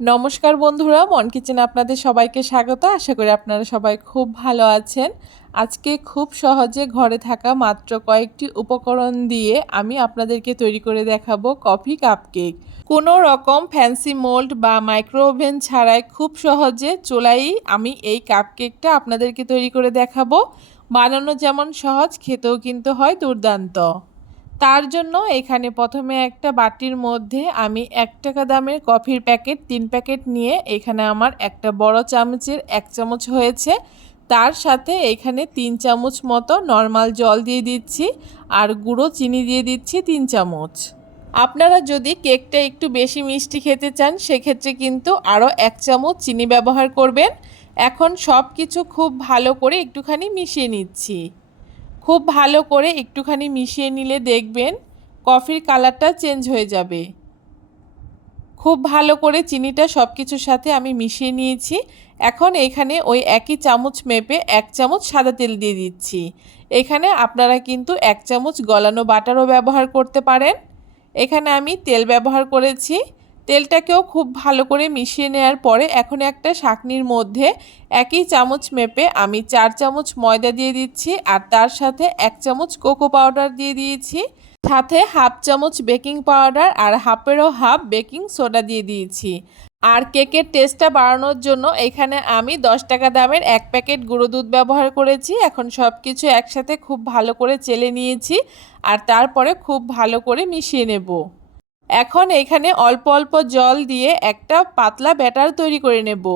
নমস্কার বন্ধুরা, মন কিচেনে আপনাদের সবাইকে স্বাগত। আশা করি আপনারা সবাই খুব ভালো আছেন। আজকে খুব সহজে ঘরে থাকা মাত্র কয়েকটি উপকরণ দিয়ে আমি আপনাদেরকে তৈরি করে দেখাবো কফি কাপকেক। কোনো রকম ফ্যান্সি মোল্ড বা মাইক্রো ওভেন ছাড়াই খুব সহজে চুলায় আমি এই কাপকেকটা আপনাদেরকে তৈরি করে দেখাবো। বানানো যেমন সহজ, খেতেও কিন্তু হয় দুর্দান্ত। তার জন্য এখানে প্রথমে একটা বাটির মধ্যে আমি 1 টাকা দামের কফির প্যাকেট 3 প্যাকেট নিয়ে এখানে আমার একটা বড় চামচের 1 চামচ হয়েছে। তার সাথে এখানে 3 চামচ মতো নর্মাল জল দিয়ে দিচ্ছি আর গুঁড়ো চিনি দিয়ে দিচ্ছি 3 চামচ। আপনারা যদি কেকটা একটু বেশি মিষ্টি খেতে চান সেক্ষেত্রে কিন্তু আরও 1 চামচ চিনি ব্যবহার করবেন। এখন সব কিছু খুব ভালো করে একটুখানি মিশিয়ে নিচ্ছি। খুব ভালো করে একটুখানি মিশিয়ে নিলে দেখবেন কফির কালারটা চেঞ্জ হয়ে যাবে। খুব ভালো করে চিনিটা সব কিছুর সাথে আমি মিশিয়ে নিয়েছি। এখন এখানে ওই একই চামচ মেপে 1 চামচ সাদা তেল দিয়ে দিচ্ছি। এখানে আপনারা কিন্তু 1 চামচ গলানো বাটারও ব্যবহার করতে পারেন। এখানে আমি তেল ব্যবহার করেছি। তেলটাকেও খুব ভালো করে মিশিয়ে নেওয়ার পরে এখন একটা ছাঁকনির মধ্যে একই চামচ মেপে আমি 4 চামচ ময়দা দিয়ে দিচ্ছি আর তার সাথে 1 চামচ কোকো পাউডার দিয়ে দিয়েছি। সাথে হাফ চামচ বেকিং পাউডার আর হাফেরও হাফ বেকিং সোডা দিয়ে দিয়েছি। আর কেকের টেস্টটা বাড়ানোর জন্য এখানে আমি 10 টাকা দামের 1 প্যাকেট গুঁড়ো দুধ ব্যবহার করেছি। এখন সব কিছু একসাথে খুব ভালো করে চেলে নিয়েছি আর তারপরে খুব ভালো করে মিশিয়ে নেব। এখন এখানে অল্প অল্প জল দিয়ে একটা পাতলা ব্যাটার তৈরি করে নেব।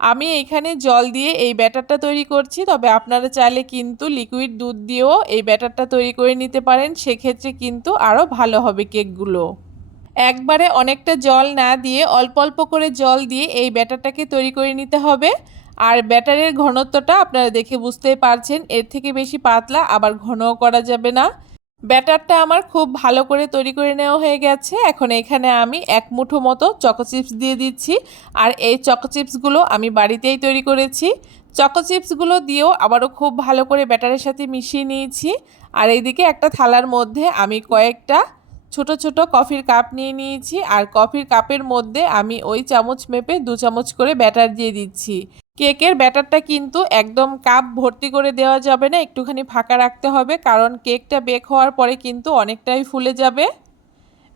আমি এখানে জল দিয়ে এই ব্যাটারটা তৈরি করছি, তবে আপনারা চাইলে কিন্তু লিকুইড দুধ দিয়েও এই ব্যাটারটা তৈরি করে নিতে পারেন। সেক্ষেত্রে কিন্তু আরও ভালো হবে কেকগুলো। একবারে অনেকটা জল না দিয়ে অল্প অল্প করে জল দিয়ে এই ব্যাটারটাকে তৈরি করে নিতে হবে। আর ব্যাটারের ঘনত্বটা আপনারা দেখে বুঝতেই পারছেন, এর থেকে বেশি পাতলা আবার ঘনও করা যাবে না। ব্যাটারটা আমার খুব ভালো করে তৈরি করে নেওয়া হয়ে গেছে। এখন এখানে আমি 1 মুঠো মতো চকো চিপস দিয়ে দিচ্ছি। আর এই চকো চিপসগুলো আমি বাড়িতেই তৈরি করেছি। চকো চিপসগুলো দিয়েও আবারও খুব ভালো করে ব্যাটারের সাথে মিশিয়ে নিয়েছি। আর এইদিকে একটা থালার মধ্যে আমি কয়েকটা ছোট ছোট কফির কাপ নিয়ে নিয়েছি আর কফির কাপের মধ্যে আমি ওই চামচ মেপে 2 চামচ করে ব্যাটার দিয়ে দিচ্ছি। কেকের ব্যাটারটা কিন্তু একদম কাপ ভর্তি করে দেওয়া যাবে না, একটুখানি ফাঁকা রাখতে হবে, কারণ কেকটা বেক হওয়ার পরে কিন্তু অনেকটাই ফুলে যাবে।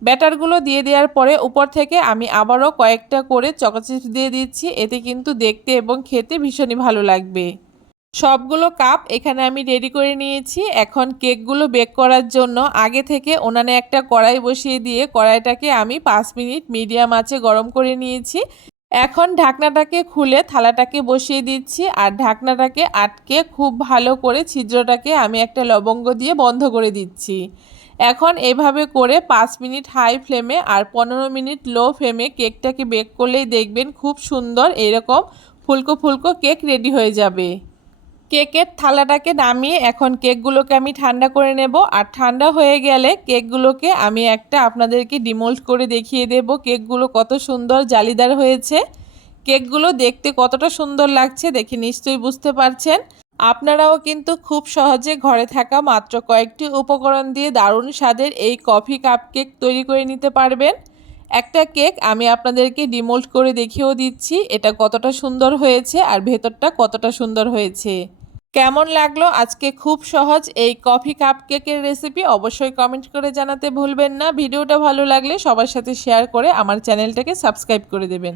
ব্যাটারগুলো দিয়ে দেওয়ার পরে উপর থেকে আমি আবারও কয়েকটা করে চকো চিপস দিয়ে দিচ্ছি। এতে কিন্তু দেখতে এবং খেতে ভীষণই ভালো লাগবে। সবগুলো কাপ এখানে আমি রেডি করে নিয়েছি। এখন কেকগুলো বেক করার জন্য আগে থেকে উনানে একটা কড়াই বসিয়ে দিয়ে কড়াইটাকে আমি 5 মিনিট মিডিয়াম আঁচে গরম করে নিয়েছি। এখন ঢাকনাটাকে খুলে থালাটাকে বসিয়ে দিচ্ছি আর ঢাকনাটাকে আটকে খুব ভালো করে ছিদ্রটাকে আমি একটা লবঙ্গ দিয়ে বন্ধ করে দিচ্ছি। এখন এভাবে করে 5 মিনিট হাই ফ্লেমে আর 15 মিনিট লো ফ্লেমে কেকটাকে বেক করলেই দেখবেন খুব সুন্দর এরকম ফুলকো ফুলকো কেক রেডি হয়ে যাবে। কেকের থালাটাকে নামিয়ে এখন কেকগুলোকে আমি ঠান্ডা করে নেব। আর ঠান্ডা হয়ে গেলে কেকগুলোকে আমি একটা আপনাদেরকে ডিমোল্ড করে দেখিয়ে দেব কেকগুলো কত সুন্দর জালিদার হয়েছে। কেকগুলো দেখতে কতটা সুন্দর লাগছে দেখে নিশ্চয়ই বুঝতে পারছেন। আপনারাও কিন্তু খুব সহজে ঘরে থাকা মাত্র কয়েকটি উপকরণ দিয়ে দারুণ স্বাদের এই কফি কাপকেক তৈরি করে নিতে পারবেন। একটা কেক আমি আপনাদেরকে ডিমোল্ড করে দেখিয়েও দিচ্ছি এটা কতটা সুন্দর হয়েছে আর ভেতরটা কতটা সুন্দর হয়েছে। কেমন লাগলো আজকে খুব সহজ এই কফি কাপকেকের রেসিপি অবশ্যই কমেন্ট করে জানাতে ভুলবেন না। ভিডিওটা ভালো লাগলে সবার সাথে শেয়ার করে আমার চ্যানেলটাকে সাবস্ক্রাইব করে দেবেন।